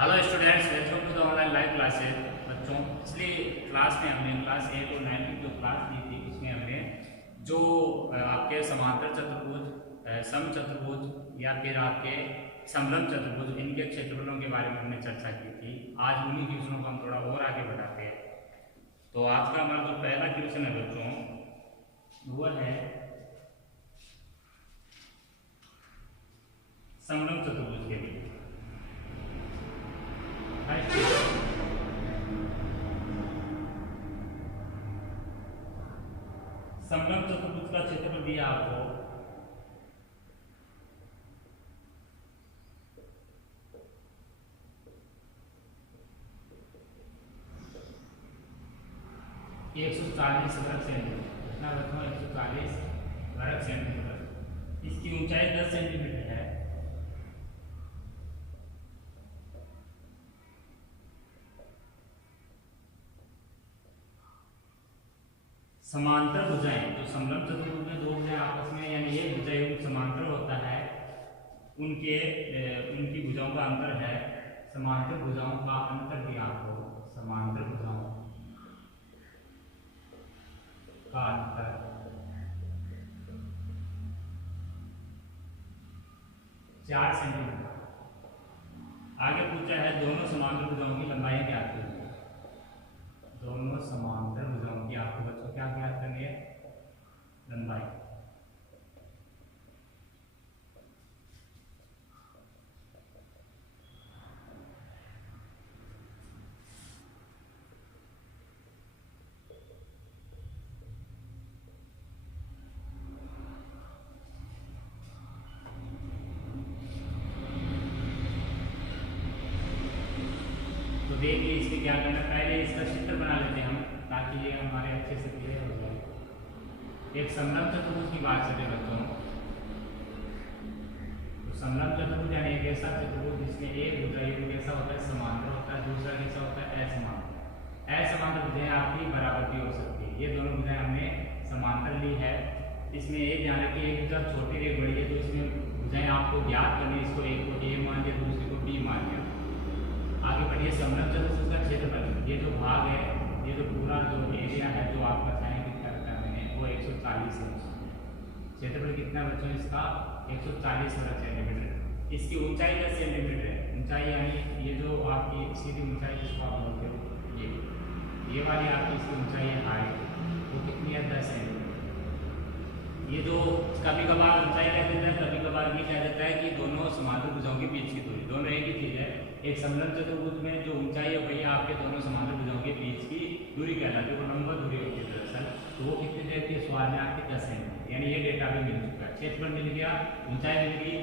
Hello students, welcome to the online live classes. बच्चों, पिछली class में हमने क्लास 8 और 9 की जो क्लास ली थी उसमें हमने जो आपके समांतर चतुर्भुज, समचतुर्भुज या फिर आपके समलंब चतुर्भुज, इनके क्षेत्रफलों के बारे में हमने चर्चा की थी। आज उन्हीं क्वेश्चनों को हम थोड़ा और आगे बढ़ाते हैं। तो आज का हमारा जो पहला क्वेश्चन है बच्चों, वो है समलंब चतुर्भुज के लिए। समलंब चतुर्भुज का क्षेत्रफल दिया आपको एक सौ 140 वर्ग सेंटीमीटर। कितना बच्चों? 140 वर्ग सेंटीमीटर। इसकी ऊंचाई 10 सेंटीमीटर है। समांतर भुजाएं, जो समलंब चतुर्भुज में दो भुजाएं आपस में यानी एक भुजाएं समांतर होता है, उनकी भुजाओं का अंतर है। समांतर भुजाओं का अंतर दिया आपको, समांतर भुजाओं का अंतर 4 सेंटीमीटर। आगे पूछा है दोनों समांतर भुजाओं की लंबाई क्या है। दोनों समांतर भुजाओं की आपको बच्चों क्या ज्ञात करनी है? लंबाई। तो देखिए इसमें क्या करना, पहले इसका चित्र बना लेते हैं हम, ताकि ये हमारे अच्छे से क्लियर हो जाए। एक समलंब चतुर्भुज की बात करते हैं बच्चों। तो समलंब चतुर्भुज यानी एक ऐसा चतुर्भुज जिसमें एक भुजा कैसा होता है? समांतर होता है, दूसरा कैसा होता है? असमांतर। असमांतर भुजाएं आपकी बराबर भी हो सकती है। ये दोनों भुजाएं हमने समांतर ली है। इसमें एक ध्यान रखिए, एक भुजा छोटी एक बड़ी है, तो इसमें भुजाएं आपको ज्ञात करनी है। इसको एक को ए मान लिया, दूसरे को बी मान लिया। आगे बढ़िए, समलंब चतुर्भुज का क्षेत्रफल, ये जो भाग है, ये जो पूरा जो एरिया है जो आपका साइन कितना रखा है मैंने, वो 140 है। क्षेत्रफल कितना बच्चों इसका? 140 वर्ग सेंटीमीटर। इसकी ऊंचाई 10 सेंटीमीटर है। ऊंचाई यानी ये जो आपकी सीधी ऊंचाई जिसको आप बोलते हो, ये वाली आपकी इसकी ऊंचाई है हाइट, वो कितनी है? 10 सेंटीमीटर। ये जो कभी कभार ऊंचाई कह देता है, कभी कभार ये कह देता है कि दोनों समांतर भुजाओं के बीच की दूरी, दोनों एक ही चीज है। एक समलंब चतुर्भुज में जो ऊंचाई है वही आपके दोनों समांतर भुजाओं के बीच की दूरी कहलाती है, वो लंबवत दूरी होती है दरअसल। तो वो कितनी देती है? सवाल में आपके 10 सेंटीमीटर। यानी ये डेटा भी मिल चुका है। क्षेत्रफल मिल गया, ऊंचाई मिल गई,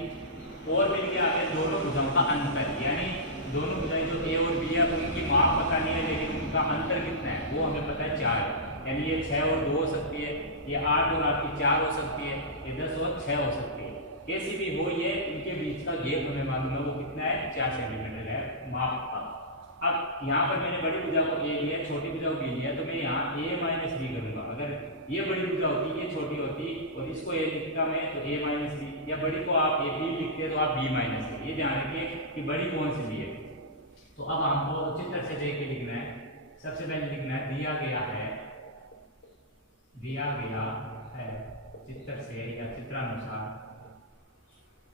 और मिल गया आगे दोनों भुजाओं का अंतर। यानी दोनों भुजाएं जो ए और बी है उनकी माप पता नहीं है, लेकिन उनका अंतर कितना है वो हमें पता है, 4। यानी ये 6 और 2 हो सकती है, ये 8 और आपकी 4 हो सकती है, ये 10 और 6 हो सकती है। कैसी भी हो, ये इनके बीच का गैप हमें मालूम है, वो कितना है? 4 सेंटीमीटर है माप का। अब यहाँ पर मैंने बड़ी भुजा को ए लिया, छोटी भुजा को बी लिया, तो मैं यहाँ a माइनस बी करूँगा। अगर ये बड़ी भुजा होती, ये छोटी होती और इसको a लिखता मैं, तो a माइनस बी, या बड़ी को आप a बी लिखते हैं तो आप b माइनस बी। ये ध्यान रखिए कि बड़ी कौन सी ली है। तो अब हमको चित्र से देख के लिखना है। सबसे पहले लिखना है दिया गया है चित्र से या चित्रानुसार।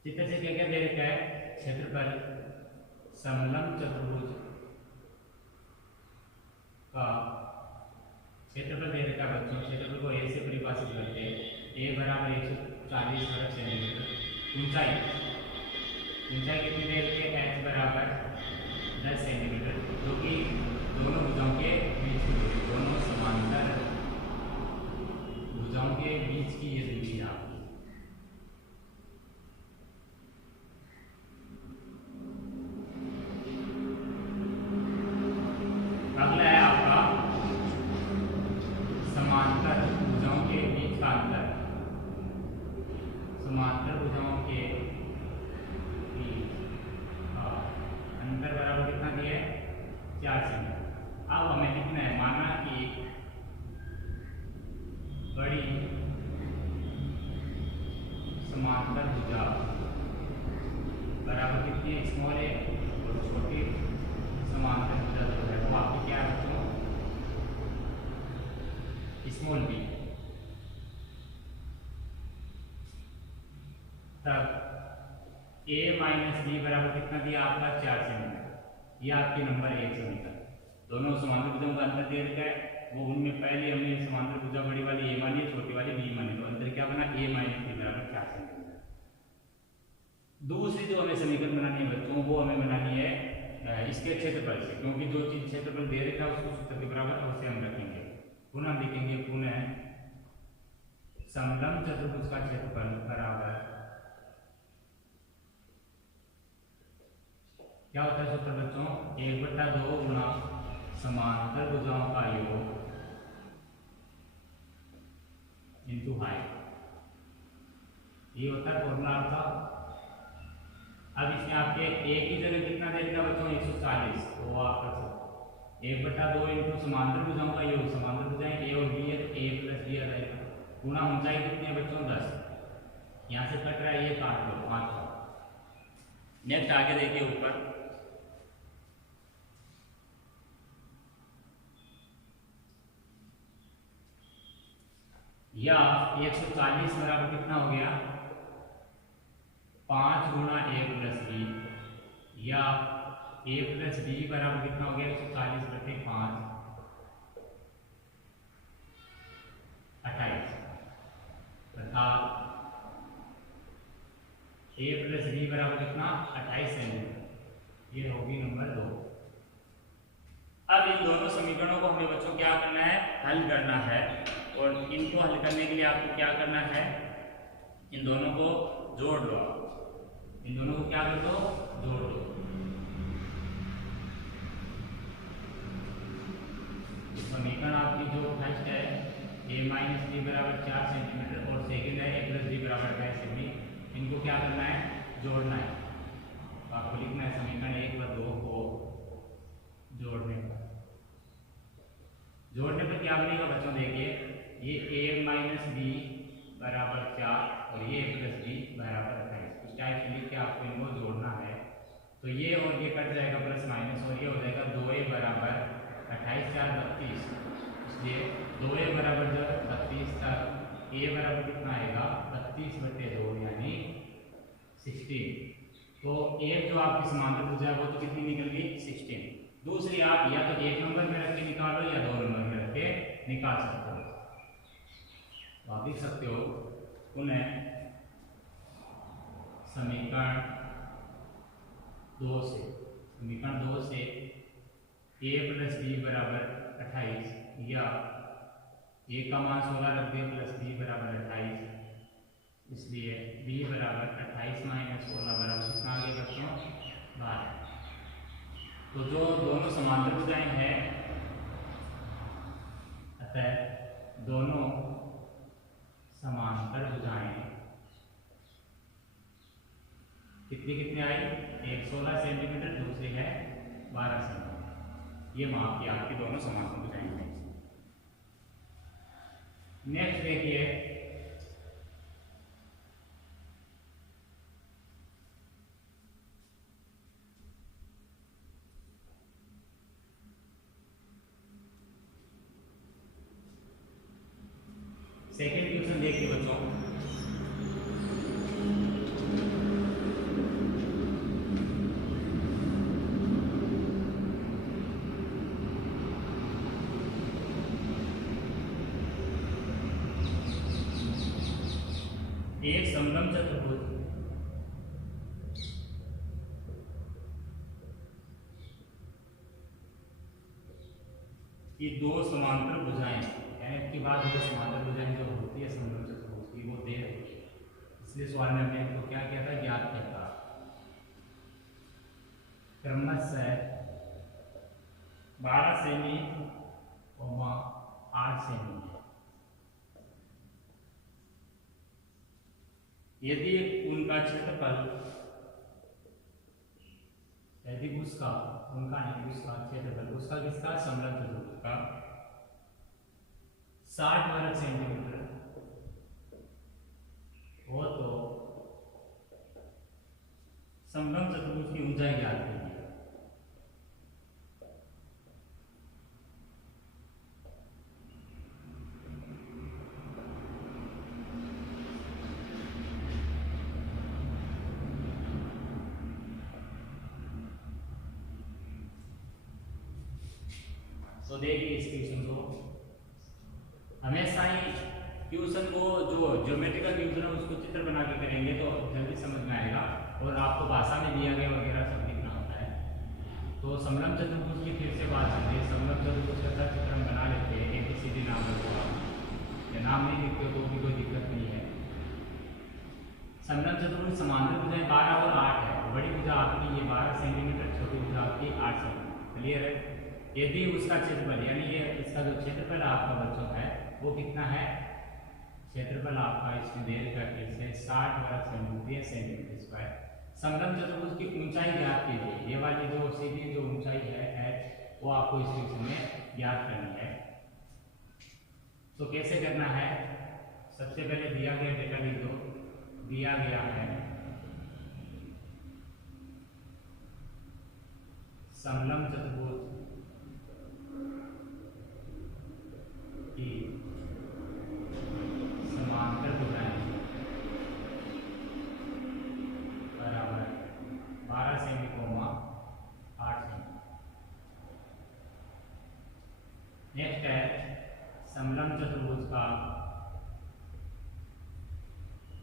चित्र से क्या क्या दे रखा है? क्षेत्रफल समलंब चतुर्भुज का क्षेत्रफल दे रखा है बच्चों। क्षेत्रफल को ए से परिभाषित करते हैं, ए बराबर 140 वर्ग सेंटीमीटर। ऊंचाई कितनी दे रखी है? एच बराबर 10 सेंटीमीटर, जो कि दोनों भुजाओं के बीच की दूरी, दोनों समांतर भुजाओं के बीच की ये दूरी है आपकी। अगला है आपका समांतर भुजाओं के बीच का अंतर। समांतर भुजाओं के बीच अंतर बराबर कितना दिया है? 4 सेंटीमीटर। अब हमें लिखना है, माना कि बड़ी समांतर भुजा बराबर कितनी है? स्मॉल है, और छोटी स्मॉल बी, तब a माइनस बी बराबर कितना दिया आपका 4 सेंटीमीटर। ये आपकी नंबर 1 समीकरण। दोनों समांतर भुजाओं का अंतर दे रखा है, वो उनमें पहले हमने समांतर भुजा बड़ी वाली a मानी, छोटी वाली b मानी, तो अंतर क्या बना a माइनस बी बराबर 4 सेंटीमीटर। दूसरी जो हमें समीकरण बनानी है बच्चों, वो हमें बनानी है इसके क्षेत्रफल से, क्योंकि जो चीज क्षेत्रफल दे रखा है उसको सूत्र के बराबर अवश्य हम रखेंगे। पुनः लिखेंगे, पुनः समलंब चतुर्भुज का क्षेत्रफल बराबर क्या होता है सूत्र बच्चों, 1/2 गुणा समांतर भुजाओं का योग इंटू हाइट। ये होता है फॉर्मूला आपका। अब इसमें आपके a की जगह कितना दे दिया बच्चों 140, तो वो आप कर सकते 1/2 इंटू समांतर भुजाओं का योग, समांतर भुजाएं a और b है तो a प्लस b आ जाएगा, गुणा ऊंचाई कितनी है बच्चों 10, यहाँ से कट रहा है ये काट लो 5। नेक्स्ट आगे देखिए ऊपर, या 140 बराबर कितना हो गया 5 गुणा a प्लस बी, या a प्लस बी बराबर कितना हो गया 140/5 28, तथा a प्लस बी बराबर कितना 28 सेंटीमीटर। ये होगी नंबर 2। अब इन दोनों समीकरणों को हमें बच्चों क्या करना है, हल करना है, और इनको हल करने के लिए आपको क्या करना है, इन दोनों को जोड़ लो। इन दोनों को क्या कर दो, जोड़ दो। समीकरण आपकी जो फर्स्ट है a माइनस बी बराबर 4 सेंटीमीटर और सेकेंड है a प्लस बी बराबर 28 सेंटीमीटर, इनको क्या करना है, जोड़ना है। तो आपको लिखना है समीकरण 1 व 2 को जोड़ने पर। जोड़ने पर क्या बनेगा बच्चों, देखिए ये a माइनस बी बराबर 4 और ये a प्लस बी बराबर 28, इस टाइप से लिख के आपको इनको जोड़ना है। तो ये और ये कट जाएगा प्लस माइनस, और ये हो जाएगा 2a बराबर 28 4 32, इसलिए 2a बराबर जब 32 तक a बराबर कितना आएगा 32/2 यानी 16। तो एक जो आपकी समांतर भुजा है वो तो कितनी निकल गई 16। दूसरी आप या तो 1 नंबर में रख के निकालो या 2 नंबर में रख के निकाल सकते हो। तो आप लिख सकते हो, पुनः समीकरण 2 से, समीकरण 2 से a प्लस बी बराबर 28, या a का मान 16 रख दिया प्लस b बराबर 28, इसलिए b बराबर 28 माइनस 16 बराबर कितना आ गया बच्चों 12। तो जो दोनों समांतर भुजाएं हैं, अतः दोनों समांतर भुजाएं कितनी कितनी आई, एक 16 सेंटीमीटर, दूसरी है 12 सेंटीमीटर। ये माप की आपकी दोनों समांतर भुजाएं हैं। नेक्स्ट देखिए, सेकेंड क्वेश्चन देखिए बच्चों, एक समलंब चतुर्भुज की दो समांतर भुजाएं, के बाद जो समांतर भुजाएं जो होती है समलंब चतुर्भुज की वो दे रही है, इसलिए सवाल में हमने इनको क्या किया था, ज्ञात किया था। क्रमशः 12 सेमी और 8 सेमी है। यदि उनका क्षेत्रफल, यदि उसका, उनका नहीं उसका क्षेत्रफल, उसका किसका, समलंब चतुर्भुज का 60 वर्ग सेंटीमीटर हो तो समलंब चतुर्भुज की ऊंचाई ज्ञात कीजिए। तो देखिए इस क्वेश्चन को हमेशा ही क्वेश्चन को जो ज्योमेट्रिकल क्वेश्चन है उसको चित्र बना के करेंगे तो जल्दी समझ में आएगा और आपको भाषा में दिया गया वगैरह सब लिखना होता है। तो समलंब चतुर्भुज की फिर से बात करते हैं। समलंब चतुर्भुज का चित्र हम बना लेते हैं। ABCD नाम रखो या नाम नहीं लिखते तो भी कोई दिक्कत नहीं है। समलंब चतुर्भुज समांतर भुजाएं 12 और 8 है। बड़ी भुजा आपकी ये 12 सेंटीमीटर, छोटी भुजा आपकी 8 सेंटीमीटर। क्लियर है। यदि उसका क्षेत्रफल यानी ये इसका जो क्षेत्रफल आपका बच्चों है वो कितना है, क्षेत्रफल आपका इसमें दे रखा है 60 वर्ग सेंटीमीटर स्क्वायर। समलंब चतुर्भुज की ऊंचाई ज्ञात कीजिए। ये वाली जो सीधी जो ऊंचाई है h वो आपको इस क्वेश्चन में ज्ञात करनी है। तो कैसे करना है, सबसे पहले दिया गया डेटा लिख दो। दिया गया है समलंब चतुर्भुज की समांतर भुजाएं बराबर 12 सेमी, 8 सेमी। नेक्स्ट है समलंब चतुर्भुज का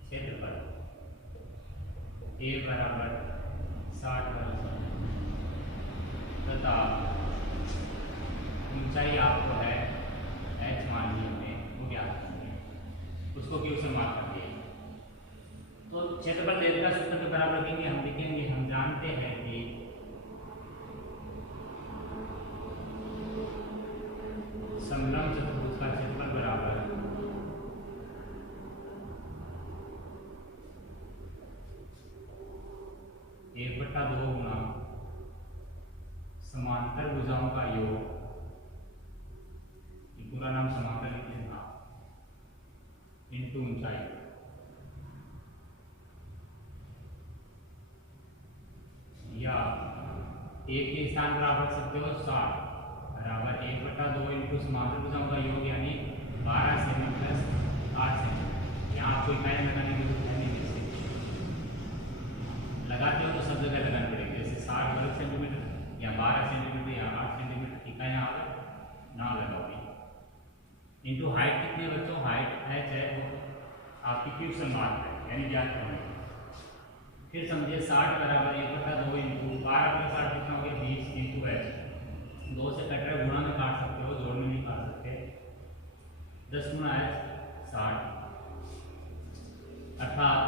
क्षेत्रफल A बराबर 60 वर्ग तथा ऊंचाई आपको है h मान ली हमने वो ज्ञात करनी है। उसको क्वेश्चन मार्क कर दिए। तो क्षेत्रफल देता सूत्र के बराबर देंगे, हम लिखेंगे, हम जानते हैं कि समलंब चतुर्भुज का क्षेत्रफल बराबर एक बटा 2 गुना समांतर भुजाओं का योग, पूरा नाम समांतर लिख लेना, इंटू ऊंचाई। या एक के स्थान पर आप रख सकते हो 60 बराबर 1 बटा 2 इंटू समांतर भुजाओं का योग यानी 12 सेमी प्लस 8 सेमी। यहाँ आपको इकाई लगाने की जरूरत है नहीं, जैसे लगाते हो तो सब जगह लगानी पड़ेगी। जैसे 60 वर्ग सेंटीमीटर या 12 सेंटीमीटर या 8 सेंटीमीटर इकाई यहाँ ना लगाओगे। इंटू हाइट कितने बच्चों, हाइट h है वो आपकी क्वेश्चन मार्क है यानी ज्ञात करना। फिर समझिए 60 बराबर 1 बटा 2 इंटू 12 प्लस 8 कितना हो गया 20 इंटू h। 2 से कट रहा, गुणा में काट सकते हो, जोड़ में नहीं काट सकते। 10 गुणा h 60 अर्थात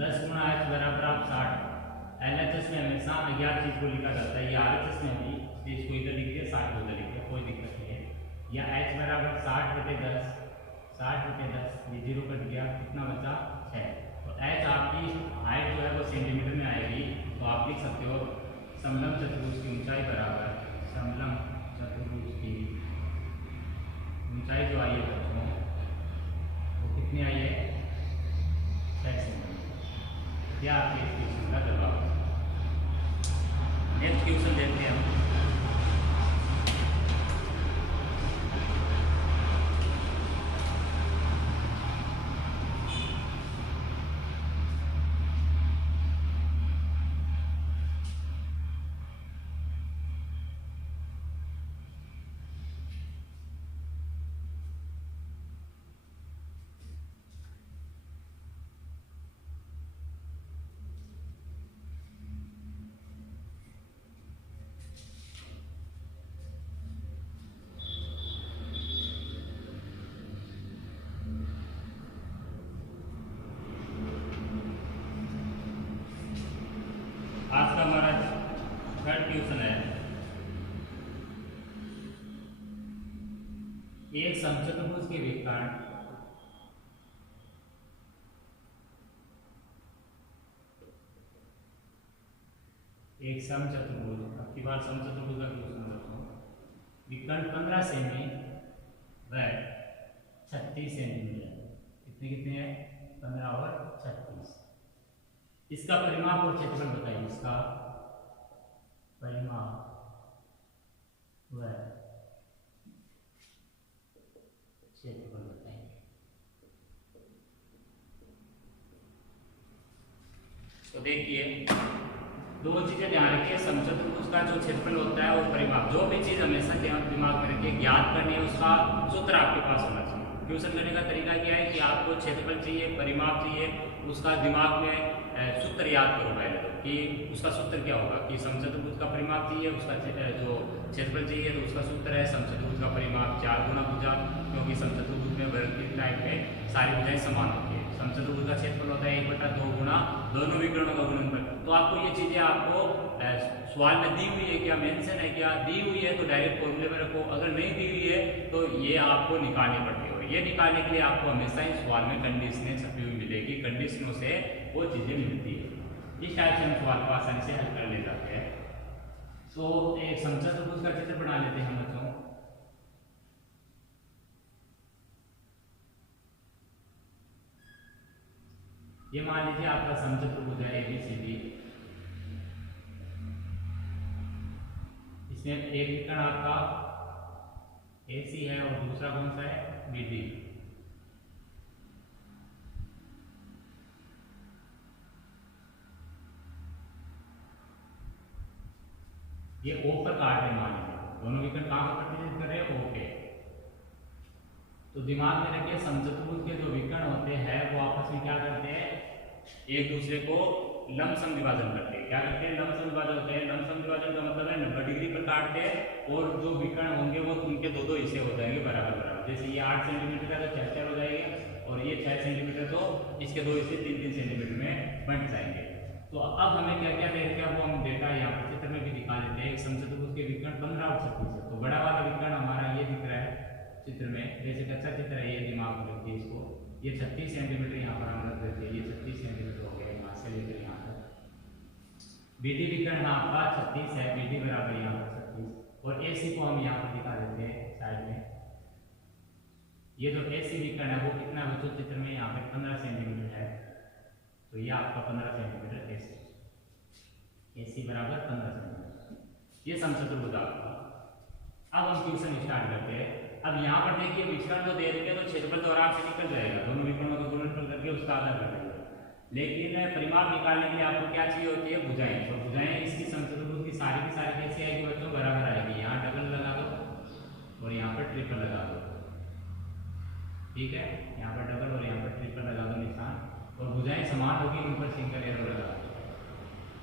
10 गुणा h बराबर आप 60। LHS में हमेशा अज्ञात चीज को लिखा जाता है, या RHS में भी इसको इधर लिख दिया 60 को उधर लिख दिया, कोई दिक्कत नहीं है। या h बराबर 60/10, 60/10 ये 0 कट गया, कितना बचा 6। तो h आपकी हाइट जो है वो सेंटीमीटर में आएगी। तो आप लिख सकते हो समलंब चतुर्भुज की ऊंचाई बराबर, समलंब चतुर्भुज की ऊंचाई जो आई है बच्चों वो कितनी आई है 6 सेंटीमीटर। यह आपके इस क्वेश्चन का जवाब है। नेक्स्ट क्वेश्चन देखते हैं हम। आज का हमारा थर्ड क्वेश्चन है, एक समचतुर्भुज के विकर्ण एक समचतुर्भुज, अब की बार समचतुर्भुज का क्वेश्चन रखो। विकर्ण 15 सेमी व 36 सेंटीमीटर, कितने कितने हैं 15 और 36। इसका परिमाप और क्षेत्रफल बताइए। इसका परिमाप व क्षेत्रफल बताएंगे। तो देखिए दो चीजें ध्यान रखिए, समचतुर्भुज का जो क्षेत्रफल होता है वो परिमाप, जो भी चीज हमेशा दिमाग में रखिए, ज्ञात करनी है उसका सूत्र आपके पास होना चाहिए। ट्यूशन करने का तरीका क्या है कि आपको क्षेत्रफल चाहिए, परिमाप चाहिए, उसका दिमाग में सूत्र याद करो पहले तो कि उसका सूत्र क्या होगा, कि समचतुर्भुज का परिमाप चाहिए, उसका जो क्षेत्रफल चाहिए तो उसका सूत्र है समचतुर्भुज का परिमाप 4 गुना भुजा, क्योंकि समचतुर्भुज में वर्ग टाइप में सारी भुजाएं समान होती है। समचतुर्भुज का क्षेत्रफल होता है 1/2 गुना दोनों विकर्णों का गुणनफल। तो आपको ये चीजें आपको सवाल में दी हुई है क्या, मेंशन है क्या, दी हुई है तो डायरेक्ट फॉर्मूले में रखो, अगर नहीं दी हुई है तो ये आपको निकालनी पड़ती है। ये निकालने के लिए आपको हमेशा ही सवाल में कंडीशनें छपी हुई मिलेगी, कंडीशनों से वो चीजें मिलती है। इस टाइप से हम सवाल को आसानी से हल कर ले जाते हैं। तो एक समचतुर्भुज का चित्र बना लेते हैं हम बच्चों। ये मान लीजिए आपका समचतुर्भुज है ABCD, इसमें एक विकर्ण आपका AC है और दूसरा कौन सा है BD। ये O पर काट रहे मान लीजिए, दोनों विकर्ण कहां पर प्रतिनिधित्व कर रहे हैं, O पे। तो दिमाग में रखिए समचतुर्भुज के जो विकर्ण होते हैं वो आपस में क्या करते हैं, एक दूसरे को लमसम विभाजन करते हैं। क्या करते हैं, लमसम विभाजन होते हैं। लमसम विभाजन का मतलब है 90 डिग्री पर काटते हैं और जो विकर्ण होंगे वो उनके दो हिस्से हो जाएंगे बराबर बराबर। जैसे ये 8 सेंटीमीटर का तो 6 हो जाएगा और ये 6 सेंटीमीटर तो इसके दो हिस्से 3-3 सेंटीमीटर में बंट जाएंगे। तो अब हमें क्या क्या देखते हैं वो हम डेटा यहाँ पर चित्र में भी दिखा देते हैं। एक समचतुर्भुज के विकर्ण 15 और 36 है। तो बड़ा वाला विकर्ण हमारा ये दिख रहा है चित्र में, जैसे कच्चा चित्र है, ये दिमाग में रखिए इसको। ये 36 सेंटीमीटर यहाँ पर हम रख देते हैं, ये 36 सेंटीमीटर हो गया यहाँ से लेकर यहाँ तक। BD विकर्ण आपका 36 है, BD बराबर यहाँ पर 36 और AC को हम यहाँ पर दिखा देते हैं साइड में। ये जो AC विकर्ण है वो कितना बच्चों चित्र में यहाँ पे 15 सेंटीमीटर है, तो ये आपका 15 सेंटीमीटर AC बराबर 15 सेंटीमीटर। ये समचतुर्भुज आपका। अब हम ट्यूशन स्टार्ट करते हैं। अब यहाँ पर देखिए विकर्ण तो दे रखे तो क्षेत्रफल तो आराम से निकल जाएगा, दोनों विकर्णों का गुणनफल करके उसका आधा कर देंगे। लेकिन परिमाप निकालने के लिए आपको क्या चाहिए होती है, भुजाएं। तो भुजाएं इसकी समचतुर्भुज की सारी कैसी आएगी बच्चों, बराबर आएगी। यहाँ डबल लगा दो और यहाँ पर ट्रिपल लगा दो, ठीक है, यहाँ पर डबल और यहाँ पर ट्रिपल लगा दो निशान। और भुजाएं समान होगी, ऊपर सिंगल एरो लगा दो।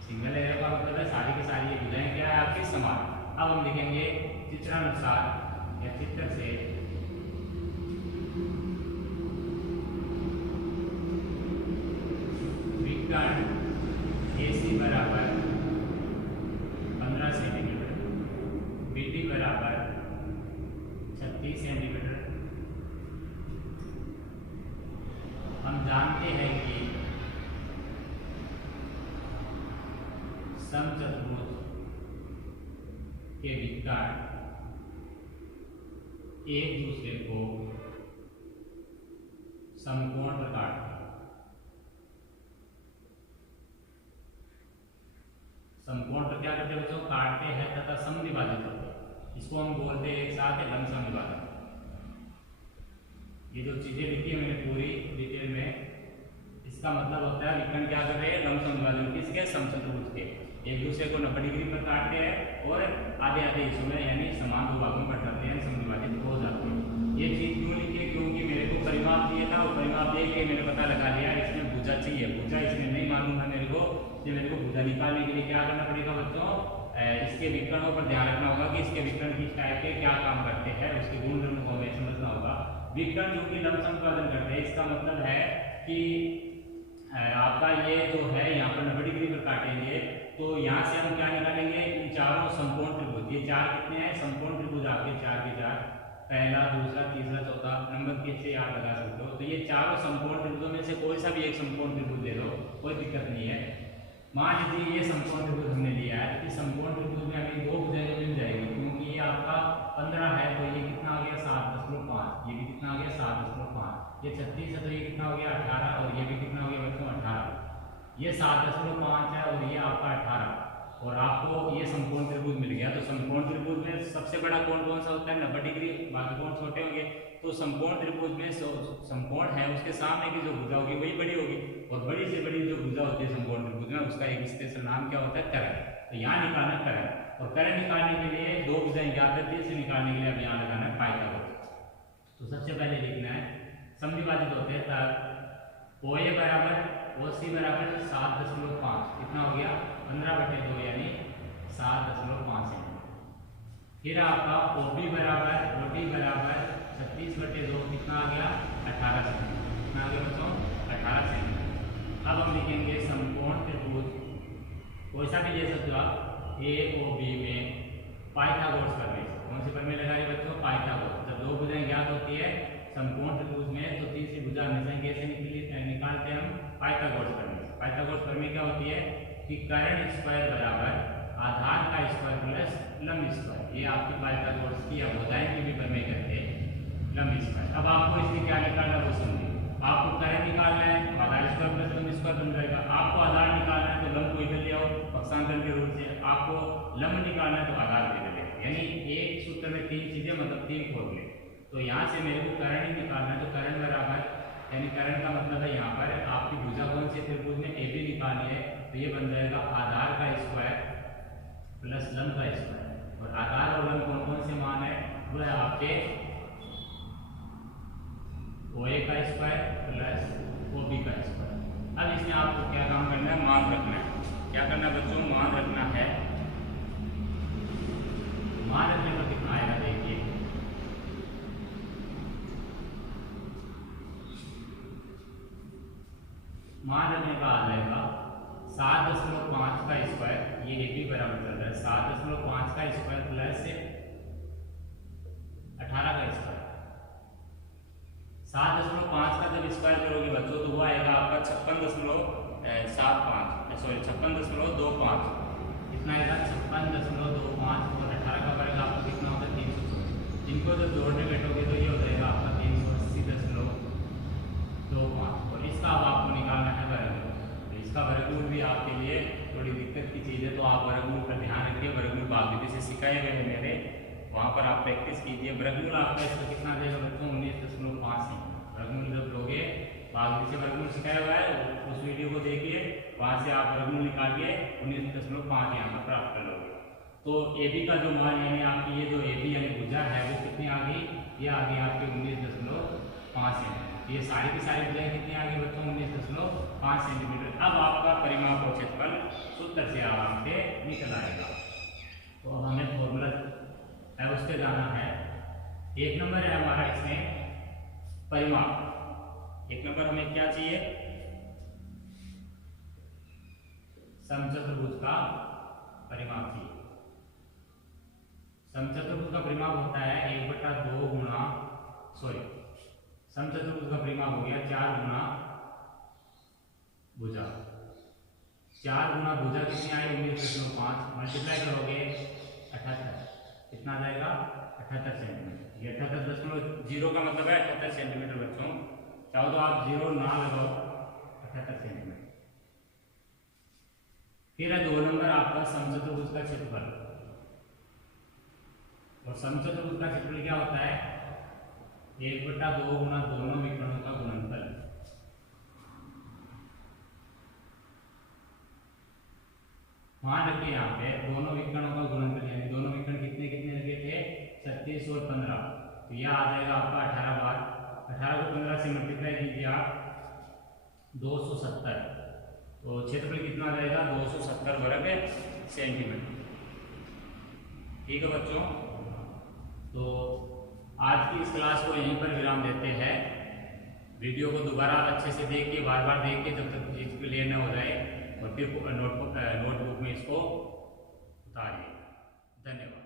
सिंगल एरो का मतलब है सारी की सारी ये भुजाएं क्या है आपकी समान। अब हम लिखेंगे चित्रानुसार या चित्र से विकर्ण AC बराबर 15 सेंटीमीटर, BD बराबर 36 सेंटीमीटर। हम जानते हैं कि समचतुर्भुज के विकर्ण एक दूसरे को समकोण पर काटते हैं। समकोण पर क्या करते हैं बच्चों, काटते हैं तथा समविभाजित होते हैं। इसको हम बोलते हैं एक साथ है लमसम विभाजन। ये जो चीजें लिखी है मैंने पूरी डिटेल में, इसका मतलब होता है विकर्ण क्या कर रहे हैं, लमसम विभाजन किसके, समचतुर्भुज के। एक दूसरे को 90 डिग्री पर काटते हैं और आधे आधे हिस्सों में यानी समान दो भागों में जाते हैं, समविभाजित हो जाते हैं। ये चीज क्यों लिखी है, क्योंकि मेरे को परिमाप दिया था और परिमाप देख के मैंने पता लगा लिया इसमें भुजा चाहिए। भुजा इसमें नहीं मालूम है मेरे को, इसलिए मेरे को भुजा निकालने के लिए क्या करना पड़ेगा बच्चों, इसके विकर्णों पर ध्यान रखना होगा कि इसके विकर्ण किस टाइप के क्या काम करते हैं, उसके गुणधर्म को हमें समझना होगा। विकर्ण जो कि लमसम विभाजन करते हैं, इसका मतलब है कि आपका ये जो है यहाँ पर 90 डिग्री पर काटेंगे तो यहाँ से हम क्या निकालेंगे, इन चारों समकोण त्रिभुज। ये चार कितने हैं, समकोण त्रिभुज आपके 4 के 4, पहला दूसरा तीसरा चौथा, नंबर के से आप लगा सकते हो। तो ये चारों समकोण त्रिभुजों में से कोई सा भी एक समकोण त्रिभुज ले लो, कोई दिक्कत नहीं है। मान लीजिए ये समकोण त्रिभुज हमने लिया है, तो इस समकोण त्रिभुज में हमें दो भुजाएं मिल जाएगी, क्योंकि ये आपका 15 है तो ये कितना आ गया 7.5, ये भी कितना आ गया 7.5, ये 36 है तो ये कितना हो गया 18 और ये भी कितना हो गया बच्चों 18। ये 7.5 है और ये आपका 18 और आपको ये समकोण त्रिभुज मिल गया। तो समकोण त्रिभुज में सबसे बड़ा कोण कौन सा होता है? 90 डिग्री, बाकी कोण छोटे होंगे। तो समकोण त्रिभुज में समकोण है उसके सामने की जो भुजा होगी वही बड़ी होगी, और बड़ी से बड़ी जो भुजा होती है समकोण त्रिभुज में उसका एक स्पेशल नाम क्या होता है? करण। तो यहाँ निकालना करण, और करण निकालने के लिए दो भुजाएं ज्ञात है, तीसरे निकालने के लिए अब यहाँ लगाना है पाइथागोरस। तो सबसे पहले लिखना है समविभाजित होते हैं तब OA बराबर OC बराबर 7.5, कितना हो गया? 15/2 यानी 7.5 सेंटीमीटर। फिर आपका OB बराबर 36/2, कितना आ गया? 18 सेंटीमीटर। कितना आ गया बच्चों? 18 सेंटीमीटर। अब हम लिखेंगे समकोण त्रिभुज, वैसा भी ले सकते हो आप, AOB में पाइथागोरस प्रमेय। कौन सी प्रमेय लगा रहे बच्चों? पाइथागोरस। जब दो भुजाएं ज्ञात होती है समकोण त्रिभुज में तो तीसरी भुजा हमेशा कैसे निकालते हैं हम? पाइथागोरस प्रमेय। पाइथागोरस प्रमेय क्या होती है कि कर्ण स्क्वायर बराबर आधार का स्क्वायर प्लस लंब स्क्वायर। ये आपकी पाइथागोरस की या भुजाएं की भी प्रमेय करते हैं, लंब स्क्वायर। अब आपको इसमें क्या निकालना वो समझिए। आपको कर्ण निकालना है, आधार स्क्वायर प्लस लंब स्क्वायर बन जाएगा। आपको आधार निकालना है तो लंब को इधर ले आओ पक्षांतर के रूप से, आपको लंब निकालना है तो आधार को इधर ले आओ। यानी एक सूत्र में तीन चीजें, मतलब तीन फॉर्मूले। तो यहाँ से मेरे को कर्ण ही निकालना है, तो कर्ण बराबर, यानी कर्ण का मतलब है यहाँ पर आपकी भुजा कौन सी त्रिभुज में AB निकालनी है, तो ये बन जाएगा आधार का स्क्वायर प्लस लंब का स्क्वायर। और आधार और लंब कौन कौन से मान है? वो है आपके OA का स्क्वायर प्लस OB का स्क्वायर। अब इसमें आपको क्या काम करना है? मान रखना है। क्या करना है बच्चों? मान रखना है। मान रखने पर कितना आएगा देखिए, मान रखने का आ जाएगा 7.5 का स्क्वायर, ये AB बराबर चल रहा है 7.5 का स्क्वायर प्लस 18 का स्क्वायर। 7.5 का जब स्क्वायर करोगे बच्चों तो वो आएगा आपका 56.25। कितना आएगा? 56.25, और 18 का वर्ग आपको कितना होगा? 316। इनको जब जोड़ने बैठोगे तो ये हो जाएगा आपका 380.25, और इसका अब आपको निकालना है वर्गमूल। तो इसका वर्गमूल भी आपके लिए थोड़ी दिक्कत की चीज़ है, तो आप वर्गमूल का ध्यान रखिए। वर्गमूल बागविधि से सिखाए गए हैं मेरे, वहाँ पर आप प्रैक्टिस कीजिए। वर्गमूल आपका इसका कितना देगा बच्चों? 19.5 है। वर्गमूल जब लोगे, बागविधि से वर्गमूल सिखाया हुआ है, उस वीडियो को देखिए, वहाँ से आप वर्गमूल निकालिए 19.5 यहाँ पर प्राप्त कर लोगे। तो AB का जो मान, यानी आपकी ये जो AB यानी भुजा है वो कितनी आ गई? ये आ गई आपकी 19.5 सेंटीमीटर। ये सारी की सारी भुजाएं कितनी आ गई बच्चों? 19.5 सेंटीमीटर। अब आपका परिमाप और क्षेत्रफल सूत्र से आराम से निकल आएगा। तो अब हमें फॉर्मूला है उसके जाना है। एक नंबर है हमारा इसमें परिमाप। एक नंबर हमें क्या चाहिए? समचतुर्भुज का परिमाप चाहिए। समचतुर्भुज का परिमाप होता है 1/2 गुणा, समचतुर्भुज का परिमाप हो गया 4 गुणा भुजा। 4 गुणा भुजा कितनी आई? 19.5, मल्टीप्लाई करोगे 78, कितना आ जाएगा? 78 सेंटीमीटर। ये 78.0 का मतलब है 78 सेंटीमीटर बच्चों। चाहो तो आप 0 ना लगाओ, 78 सेंटीमीटर। फिर है 2 नंबर आपका समचतुर्भुज का क्षेत्रफल। और समचतुर्भुज का क्षेत्रफल क्या होता है? 1/2 गुणा दोनों विकर्णों का गुणनफल। मान रखिए यहाँ पे दोनों विकर्णों का गुणनफल, यानी दोनों विकर्ण कितने कितने लगे थे? 36 और 15। तो यह आ जाएगा आपका 18 बार। 18 को 15 से मल्टीप्लाई कीजिए आप, 270। तो क्षेत्रफल कितना आ जाएगा? 270 वर्ग सेंटीमीटर। ठीक है बच्चों, तो आज की इस क्लास को यहीं पर विराम देते हैं। वीडियो को दोबारा अच्छे से देखिए, बार बार देखिए जब तक चीज क्लियर न हो जाए, और फिर नोटबुक में इसको उतारिए। धन्यवाद।